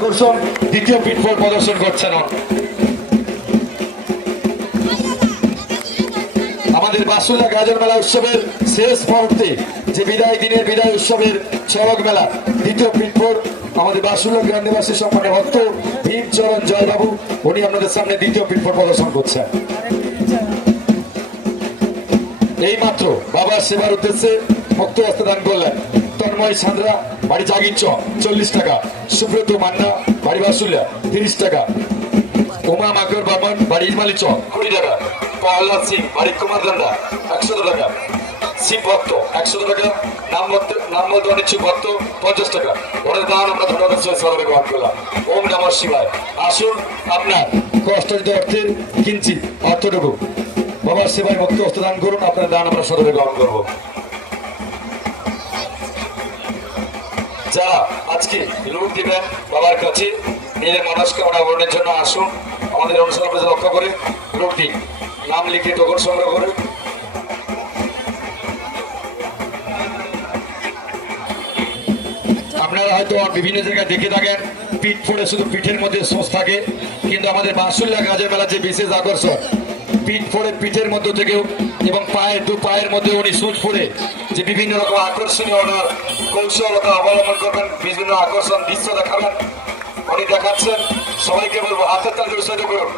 আকর্ষণ দ্বিতীয় পিটফোর প্রদর্শন করছেন আমাদের বাসুল্লা গাজন মেলা উৎসবের শেষ মুহূর্তে যে বিদায় দিনের বিদায় উৎসবের চড়ক মেলা দ্বিতীয় পিটফোর আমাদের বাসুল্লা গ্রামবাসী সম্মানের ভক্ত ভীমচরণ জয়বাবু উনি আপনাদের সামনে দ্বিতীয় পিটফোর প্রদর্শন করছেন। এই মাত্র বাবার সেবার উদ্দেশ্যে মুক্ত হস্তে দান করলেন তন্ময় সান্দ্রা বাড়ি জাগির চক 40 টাকা, সুব্রত মান্না বাড়ি বাসুল্লা 30 টাকা, উমা মাকর বর্মন বাড়ি ইসমালি চক 20 টাকা, প্রহ্লাদ সিং বাড়ি কুমারদান্ডা 100 টাকা, শিব ভক্ত 100 টাকা, নাম বলতে অনিচ্ছুক ভক্ত 50 টাকা। ওদের দান আমরা ধন্যবাদ সবাই গ্রহণ করলাম। ওম নমঃ শিবায়। আসুন আপনার কষ্টিত অর্থের কিঞ্চিত অর্থটুকু বাবার সেবায় মুক্ত হস্তে দান করুন, আপনার দান আমরা সদরে গ্রহণ করব। যারা আজকে লোক দিবেন বাবার কাছে নিজের মনস্কামনা পূরণের জন্য আসুন আমাদের অনুষ্ঠান লক্ষ্য করে লোক দিন, নাম লিখে টোকন সংগ্রহ করে। আপনারা হয়তো বিভিন্ন জায়গায় দেখে থাকেন পিঠ ফোড়ে শুধু পিঠের মধ্যে সোঁচ থাকে, কিন্তু আমাদের বাসুল্লা গাজের মেলা যে বিশেষ আকর্ষণ পিঠ ফোড়ে পিঠের মধ্য থেকেও এবং দু পায়ের মধ্যে উনি সুচ ফোড়ে যে বিভিন্ন রকম আকর্ষণীয় ওনার কৌশলতা অবলম্বন করবেন, বিভিন্ন আকর্ষণ দৃশ্য দেখাবেন উনি দেখাচ্ছেন। সবাইকে বলবো হাতের তাল দিয়ে উৎসাহিত করুন।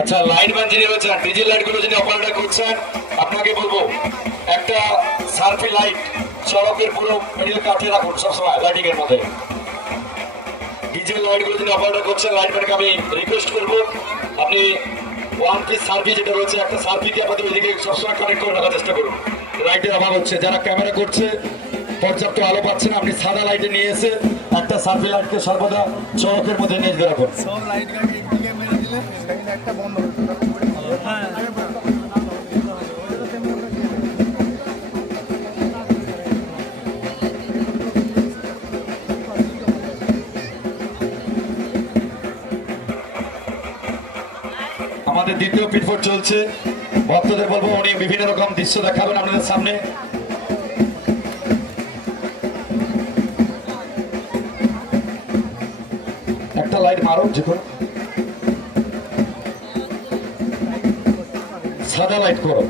আচ্ছা, লাইট ম্যান যিনি রয়েছেন ডিজেল লাইট গুলো যিনি অপারেটর করছেন আপনাকে বলবো একটা সার্ফি লাইট সড়কের পুরো মিডিল কাটিয়ে রাখুন সবসময় লাইটিং এর মধ্যে। ডিজেল লাইট গুলো যিনি অপারেটর করছেন লাইট ম্যানকে আমি রিকোয়েস্ট করবো আপনি ওয়ান পিস সার্ফি যেটা রয়েছে একটা সার্ফিকে আপনাদের ওইদিকে সবসময় কানেক্ট করে রাখার চেষ্টা করুন। লাইটের অভাব হচ্ছে, যারা ক্যামেরা করছে পর্যাপ্ত আলো পাচ্ছেন আপনি সাদা লাইটে নিয়ে এসে একটা সার্ফি লাইটকে সর্বদা সড়কের মধ্যে নিয়ে যেতে রাখুন। আমাদের দ্বিতীয় পিটফোট চলছে, ভক্তদের বলবো উনি বিভিন্ন রকম দৃশ্য দেখাবেন আপনাদের সামনে। একটা লাইট মারো, যে কোনো সাদা লাইট করো।